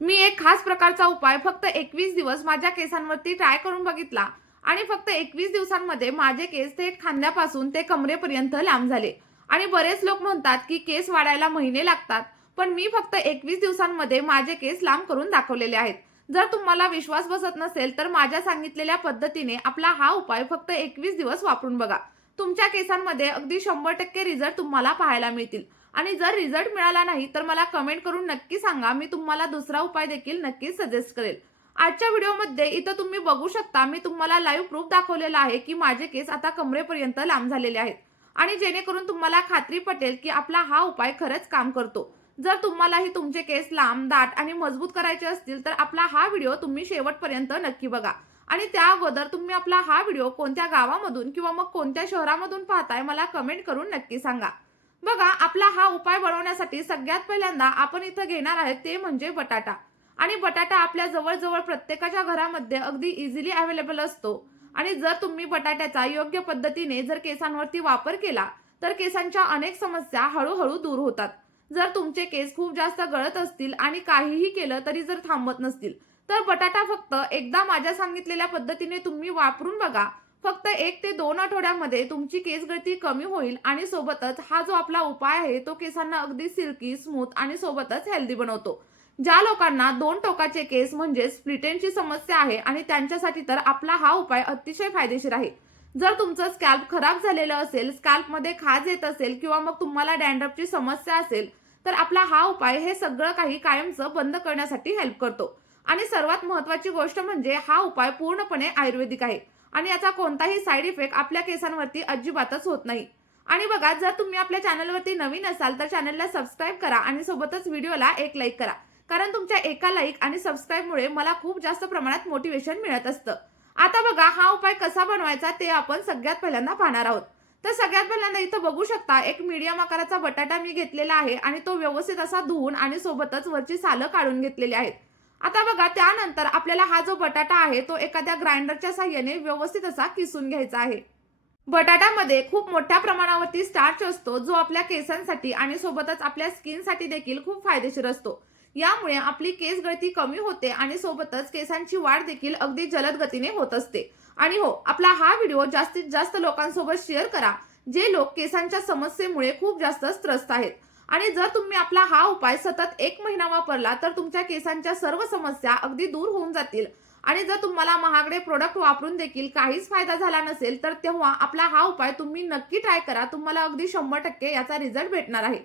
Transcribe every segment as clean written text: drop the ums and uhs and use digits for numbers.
मी एक खास प्रकारचा उपाय फक्त 21 दिवस माझ्या केसांवरती ट्राय करून बघितला आणि फक्त 21 दिवसांमध्ये माझे केस थेट खांद्यापासून ते कमरेपर्यंत लांब झाले. आणि बरेच लोक म्हणतात की केस वाढायला महिने लागतात, पण मी फक्त 21 दिवसांमध्ये माझे केस लांब करून दाखवलेले आहेत. जर तुम्हाला विश्वास बसत नसेल तर माझ्या सांगितलेल्या पद्धतीने आपला हा उपाय फक्त 21 दिवस वापरून बघा. तुमच्या केसांमध्ये अगदी 100% रिझल्ट तुम्हाला पाहायला मिळतील. आणि जर रिझल्ट मिळाला नाही तर मला कमेंट करून नक्की सांगा, मी तुम्हाला दुसरा उपाय देखील नक्कीच सजेस्ट करेल. आजच्या व्हिडिओमध्ये इथं तुम्ही बघू शकता, मी तुम्हाला लाईव्ह प्रूफ दाखवलेला आहे की माझे केस आता कमरेपर्यंत लांब झालेले आहेत. आणि जेणेकरून तुम्हाला खात्री पटेल की आपला हा उपाय खरंच काम करतो. जर तुम्हालाही तुमचे केस लांब, दाट आणि मजबूत करायचे असतील तर आपला हा व्हिडिओ तुम्ही शेवटपर्यंत नक्की बघा. आणि त्या अगोदर तुम्ही आपला हा व्हिडिओ कोणत्या गावामधून किंवा मग कोणत्या शहरामधून पाहताय मला कमेंट करून नक्की सांगा. बघा, आपला हा उपाय बनवण्यासाठी सगळ्यात पहिल्यांदा आपण इथं घेणार आहे ते म्हणजे बटाटा. आणि बटाटा आपल्या जवळजवळ प्रत्येकाच्या घरामध्ये अगदी इझिली अवेलेबल असतो. आणि जर तुम्ही बटाट्याचा योग्य पद्धतीने जर केसांवरती वापर केला तर केसांच्या अनेक समस्या हळूहळू दूर होतात. जर तुमचे केस खूप जास्त गळत असतील आणि काहीही केलं तरी जर थांबत नसतील तर बटाटा फक्त एकदा माझ्या सांगितलेल्या पद्धतीने तुम्ही वापरून बघा. फक्त 1 ते 2 आठवड्यामध्ये तुमची केस गळती कमी होईल आणि सोबतच हा जो आपला उपाय आहे तो केसांना अगदी सिल्की, स्मूथ आणि सोबतच हेल्दी बनवतो. ज्या लोकांना 2 टोकाचे केस म्हणजे स्प्लिट एंडची समस्या आहे आणि त्यांच्यासाठी तर आपला हा उपाय अतिशय फायदेशीर आहे. जर तुमचं स्कॅल्प खराब झालेलं असेल, स्कॅल्पमध्ये खाज येत असेल किंवा मग तुम्हाला डॅन्ड्रफची समस्या असेल तर आपला हा उपाय हे सगळं काही कायमचं बंद करण्यासाठी हेल्प करतो. आणि सर्वात महत्त्वाची गोष्ट म्हणजे हा उपाय पूर्णपणे आयुर्वेदिक आहे आणि याचा कोणताही साईड इफेक्ट आपल्या केसांवरती अजिबातच होत नाही. आणि बघा, जर तुम्ही आपल्या चॅनलवरती नवीन असाल तर चॅनलला सबस्क्राईब करा आणि सोबतच व्हिडिओला एक लाईक करा. कारण तुमच्या एका लाईक आणि सबस्क्राईबमुळे मला खूप जास्त प्रमाणात मोटिवेशन मिळत असतं. आता बघा, हा उपाय कसा बनवायचा ते आपण सगळ्यात पहिल्यांदा पाहणार आहोत. तर सगळ्यात पहिल्यांदा इथं बघू शकता, एक मीडियम आकाराचा बटाटा मी घेतलेला आहे आणि तो व्यवस्थित असा धुवून आणि सोबतच वरची सालं काढून घेतलेली आहेत. आता बघा, त्यानंतर आपल्याला हा जो बटाटा आहे तो एखाद्या ग्राइंडरच्या साहाय्याने व्यवस्थित असा किसून घ्यायचा आहे. बटाट्यामध्ये खूप मोठ्या प्रमाणावरती स्टार्च असतो, जो आपल्या केसांसाठी आणि सोबतच आपल्या स्किनसाठी देखील खूप फायदेशीर असतो. यामुळे आपली केस गळती कमी होते आणि सोबतच केसांची वाढ देखील अगदी जलद गतीने होत असते. आणि हो, आपला हा व्हिडिओ जास्तीत जास्त लोकांसोबत शेअर करा, जे लोक केसांच्या समस्येमुळे खूप जास्त त्रस्त आहेत. आणि जर तुम्ही आपला हा उपाय सतत 1 महिना वापरला तर तुमच्या केसांच्या सर्व समस्या अगदी दूर होऊन जातील. आणि जर तुम्हाला महागडे प्रोडक्ट वापरून देखील काहीच फायदा झाला नसेल तर तेव्हा आपला हा उपाय तुम्ही नक्की ट्राय करा. तुम्हाला अगदी 100% याचा रिझल्ट भेटणार आहे.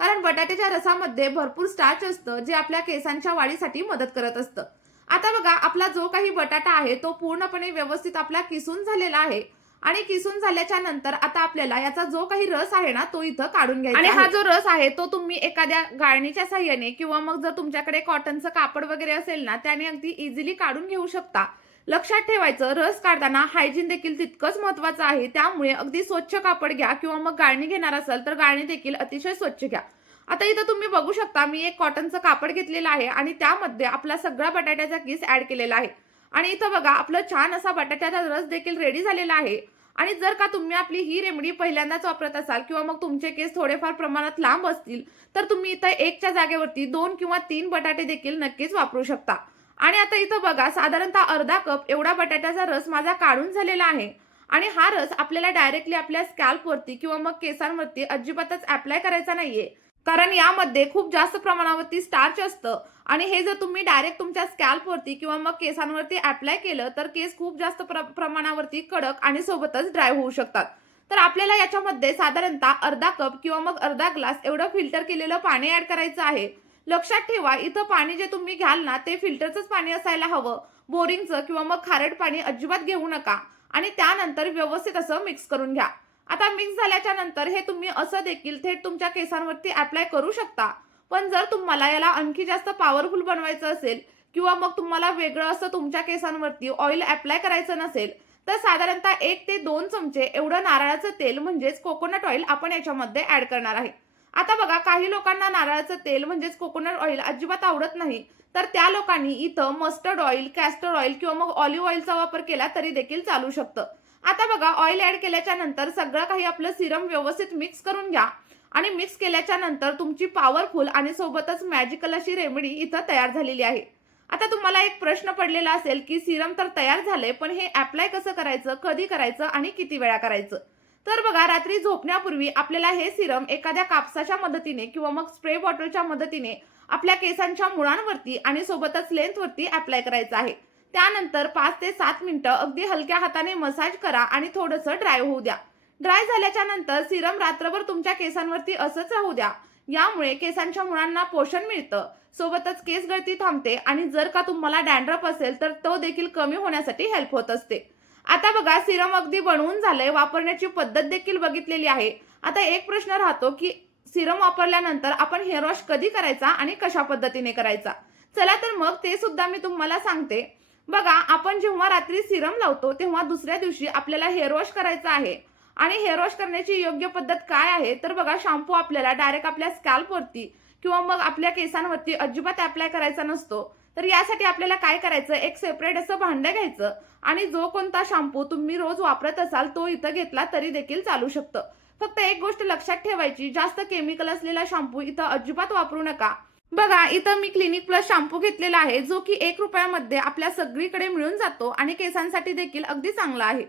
कारण बटाट्याच्या रसामध्ये भरपूर स्टार्च असतं, जे आपल्या केसांच्या वाढीसाठी मदत करत असतं. आता बघा, आपला जो काही बटाटा आहे तो पूर्णपणे व्यवस्थित आपला किसून झालेला आहे. आणि किसून झाल्याच्या नंतर आता आपल्याला याचा जो काही रस आहे ना तो इथं काढून घ्यायचा आहे. आणि हा जो रस आहे तो तुम्ही एखाद्या गाळणीच्या साहाय्याने किंवा मग जर तुमच्याकडे कॉटनचं कापड वगैरे असेल ना त्याने अगदी इझिली काढून घेऊ शकता. लक्षात ठेवायचं, रस काढताना हायजीन देखील तितकंच महत्वाचं आहे. त्यामुळे अगदी स्वच्छ कापड घ्या किंवा मग गाळणी घेणार असाल तर गाळणी देखील अतिशय स्वच्छ घ्या. आता इथं तुम्ही बघू शकता, मी एक कॉटनचं कापड घेतलेलं आहे आणि त्यामध्ये आपला सगळा बटाट्याचा किस ऍड केलेला आहे. आणि इथं बघा, आपलं छान असा बटाट्याचा रस देखील रेडी झालेला आहे. आणि जर का तुम्ही आपली ही रेमेडी पहिल्यांदाच वापरत असाल किंवा मग तुमचे केस थोडेफार प्रमाणात लांब असतील तर तुम्ही इथं 1च्या जागेवरती 2 किंवा 3 बटाटे देखील नक्कीच वापरू शकता. आणि आता इथं बघा, साधारणतः अर्धा कप एवढा बटाट्याचा रस माझा काढून झालेला आहे. आणि हा रस आपल्याला डायरेक्टली आपल्या स्कॅल्पवरती किंवा मग केसांवरती अजिबातच अप्लाय करायचा नाहीये. कारण यामध्ये खूप जास्त प्रमाणावरती स्टार्च असतं आणि हे जर तुम्ही डायरेक्ट तुमच्या स्कॅल्पवरती किंवा मग केसांवरती अप्लाय केलं तर केस खूप जास्त प्रमाणावरती कडक आणि सोबतच ड्राय होऊ शकतात. तर आपल्याला याच्यामध्ये साधारणतः अर्धा कप किंवा मग अर्धा ग्लास एवढं फिल्टर केलेलं पाणी ऍड करायचं आहे. लक्षात ठेवा, इथं पाणी जे तुम्ही घ्याल ना ते फिल्टरचंच पाणी असायला हवं. बोरिंगचं किंवा मग खारट पाणी अजिबात घेऊ नका. आणि त्यानंतर व्यवस्थित असं मिक्स करून घ्या. आता मिक्स झाल्याच्या नंतर हे तुम्ही असं देखील थेट तुमच्या केसांवरती अप्लाय करू शकता. पण जर तुम्हाला याला आणखी जास्त पॉवरफुल बनवायचं असेल किंवा मग तुम्हाला वेगळं असं तुमच्या केसांवरती ऑइल अप्लाय करायचं नसेल तर साधारणतः 1 ते 2 चमचे एवढं नारळाचं तेल म्हणजेच कोकोनट ऑइल आपण याच्यामध्ये ऍड करणार आहे. आता बघा, काही लोकांना नारळाचं तेल म्हणजेच कोकोनट ऑइल अजिबात आवडत नाही, तर त्या लोकांनी इथं मस्टर्ड ऑइल, कॅस्टर ऑइल किंवा मग ऑलिव्ह ऑइलचा वापर केला तरी देखील चालू शकतं. आता बघा, ऑइल ऍड केल्याच्या नंतर सगळं काही आपलं सिरम व्यवस्थित मिक्स करून घ्या. आणि मिक्स केल्याच्या नंतर तुमची पॉवरफुल आणि सोबतच मॅजिकल अशी रेमेडी इथं तयार झालेली आहे. आता तुम्हाला एक प्रश्न पडलेला असेल की सिरम तर तयार झाले, पण हे अप्लाय कसं करायचं, कधी करायचं आणि किती वेळा करायचं? तर बघा, रात्री झोपण्यापूर्वी आपल्याला हे सिरम एखाद्या कापसाच्या मदतीने किंवा मग स्प्रे बॉटलच्या मदतीने आपल्या केसांच्या मुळांवरती आणि सोबतच लेंथवरती अप्लाय करायचं आहे. त्यानंतर 5 ते 7 मिनिटं अगदी हलक्या हाताने मसाज करा आणि थोडंसं ड्राय होऊ द्या. ड्राय झाल्याच्या नंतर सिरम रात्रभर तुमच्या केसांवरती असंच राहू द्या. यामुळे केसांच्या मुळांना पोषण मिळतं, सोबतच केस गळती थांबते आणि जर का तुम्हाला डॅन्ड्रफ असेल तर तो देखील कमी होण्यासाठी हेल्प होत असते. आता बघा, सिरम अगदी बनवून झालंय, वापरण्याची पद्धत देखील बघितलेली आहे. आता एक प्रश्न राहतो की सिरम वापरल्यानंतर आपण हेअर वॉश कधी करायचा आणि कशा पद्धतीने करायचा? चला तर मग ते सुद्धा मी तुम्हाला सांगते. बघा, आपण जेव्हा रात्री सिरम लावतो तेव्हा दुसऱ्या दिवशी आपल्याला हेअर वॉश करायचा आहे. आणि हेअर वॉश करण्याची योग्य पद्धत काय आहे? तर बघा, शॅम्पू आपल्याला डायरेक्ट आपल्या स्कॅल्पवरती किंवा मग आपल्या केसांवरती अजिबात अप्लाय करायचा नसतो. तर यासाठी आपल्याला काय करायचं, एक सेपरेट असं भांडं घ्यायचं आणि जो कोणता शॅम्पू तुम्ही रोज वापरत असाल तो इथं घेतला तरी देखील चालू शकतं. फक्त एक गोष्ट लक्षात ठेवायची, जास्त केमिकल असलेला शॅम्पू इथं अजिबात वापरू नका. बघा, इथं मी क्लिनिक प्लस शॅम्पू घेतलेला आहे, जो की 1 रुपयामध्ये आपल्या सगळीकडे मिळून जातो आणि केसांसाठी देखील अगदी चांगला आहे.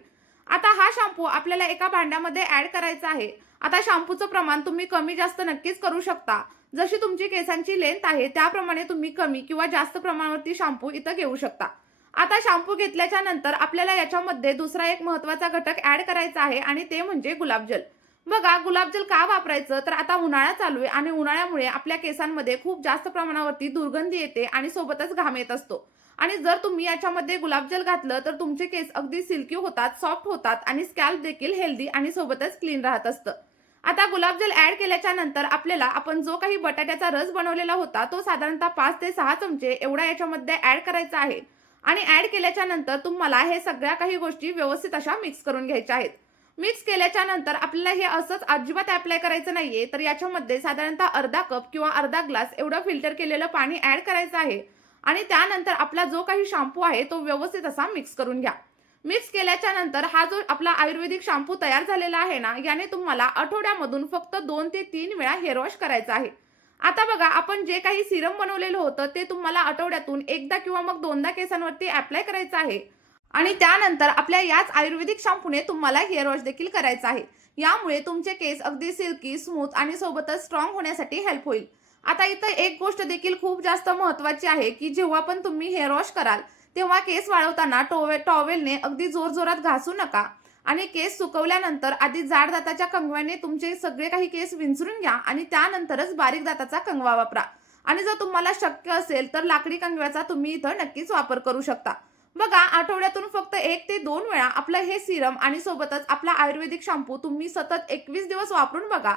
आता हा शॅम्पू आपल्याला एका भांड्यामध्ये ऍड करायचा आहे. आता शॅम्पूचं प्रमाण तुम्ही कमी जास्त नक्कीच करू शकता. जशी तुमची केसांची लेंथ आहे त्याप्रमाणे तुम्ही कमी किंवा जास्त प्रमाणावरती शॅम्पू इथं घेऊ शकता. आता शॅम्पू घेतल्याच्या नंतर आपल्याला याच्यामध्ये दुसरा एक महत्त्वाचा घटक ऍड करायचा आहे आणि ते म्हणजे गुलाबजल. बघा, गुलाबजल का वापरायचं? तर आता उन्हाळा चालू आहे आणि उन्हाळ्यामुळे आपल्या केसांमध्ये खूप जास्त प्रमाणावरती दुर्गंधी येते आणि सोबतच घाम येत असतो. आणि जर तुम्ही याच्यामध्ये गुलाबजल घातलं तर तुमचे केस अगदी सिल्की होतात, सॉफ्ट होतात आणि स्कॅल्प देखील हेल्दी आणि सोबतच क्लीन राहत असतं. आता गुलाबजल ऍड केल्याच्या नंतर आपल्याला आपण जो काही बटाट्याचा रस बनवलेला होता तो साधारणतः 5 ते 6 चमचे एवढा याच्यामध्ये ऍड करायचा आहे. आणि ऍड केल्याच्या नंतर तुम्हाला हे सगळ्या काही गोष्टी व्यवस्थित अशा मिक्स करून घ्यायच्या आहेत. मिक्स केल्याच्या नंतर आपल्याला हे असंच अजिबात अप्लाय करायचं नाहीये, तर याच्यामध्ये साधारणतः अर्धा कप किंवा अर्धा ग्लास एवढं फिल्टर केलेलं पाणी ऍड करायचं आहे. आणि त्यानंतर आपला जो काही शॅम्पू आहे तो व्यवस्थित असा मिक्स करून घ्या. मिक्स केल्याच्या नंतर हा जो आपला आयुर्वेदिक शॅम्पू तयार झालेला आहे ना, याने तुम्हाला आठवड्यामधून फक्त 2 ते 3 वेळा हेअर वॉश करायचा आहे. आता बघा, आपण जे काही सिरम बनवलेलं होतं ते तुम्हाला आठवड्यातून एकदा किंवा मग 2दा केसांवरती अप्लाय करायचं आहे. आणि त्यानंतर आपल्या याच आयुर्वेदिक शॅम्पूने तुम्हाला हेअर वॉश देखील करायचा आहे. यामुळे तुमचे केस अगदी सिल्की, स्मूथ आणि सोबतच स्ट्रॉंग होण्यासाठी हेल्प होईल. आता इथं एक गोष्ट देखील खूप जास्त महत्त्वाची आहे की जेव्हा पण तुम्ही हेअर वॉश कराल तेव्हा केस वाळवताना टॉवेलने अगदी जोरजोरात घासू नका. आणि केस सुकवल्यानंतर आधी जाड दाताच्या कंगव्याने तुमचे सगळे काही केस विंचरून घ्या आणि त्यानंतरच बारीक दाताचा कंगवा वापरा. आणि जर तुम्हाला शक्य असेल तर लाकडी कंगव्याचा तुम्ही इथं नक्कीच वापर करू शकता. बघा, आठवड्यातून फक्त 1 ते 2 वेळा आपलं हे सिरम आणि सोबतच आपला आयुर्वेदिक शॅम्पू तुम्ही सतत 21 दिवस वापरून बघा.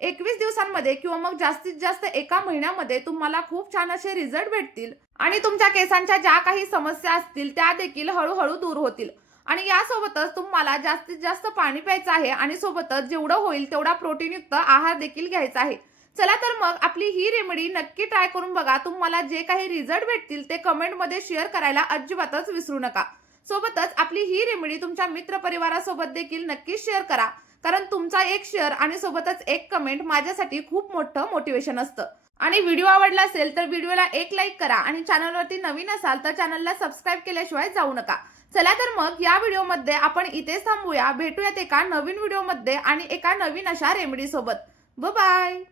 21 दिवसांमध्ये किंवा मग जास्तीत जास्त एका महिन्यामध्ये तुम्हाला खूप छान असे रिझल्ट भेटतील आणि तुमच्या केसांच्या ज्या काही समस्या असतील त्या देखील हळूहळू दूर होतील. आणि यासोबतच तुम्हाला जास्तीत जास्त पाणी प्यायचं आहे आणि सोबतच जेवढं होईल तेवढा प्रोटीनयुक्त आहार देखील घ्यायचा आहे. चला तर मग आपली ही रेमेडी नक्की ट्राय करून बघा. तुम्हाला जे काही रिझल्ट भेटतील ते कमेंटमध्ये शेअर करायला अजिबातच विसरू नका. सोबतच आपली ही रेमेडी तुमच्या मित्रपरिवारासोबत देखील नक्की शेअर करा, कारण तुमचा एक शेअर आणि सोबतच एक कमेंट माझ्यासाठी खूप मोठं मोटिवेशन असतं. आणि व्हिडिओ आवडला असेल तर व्हिडिओला एक लाईक करा आणि चॅनलवरती नवीन असाल तर चॅनलला सबस्क्राईब केल्याशिवाय जाऊ नका. चला तर मग या व्हिडिओमध्ये आपण इथेच थांबूया. भेटूयात एका नवीन व्हिडिओमध्ये आणि एका नवीन अशा रेमेडी सोबत. Bye bye.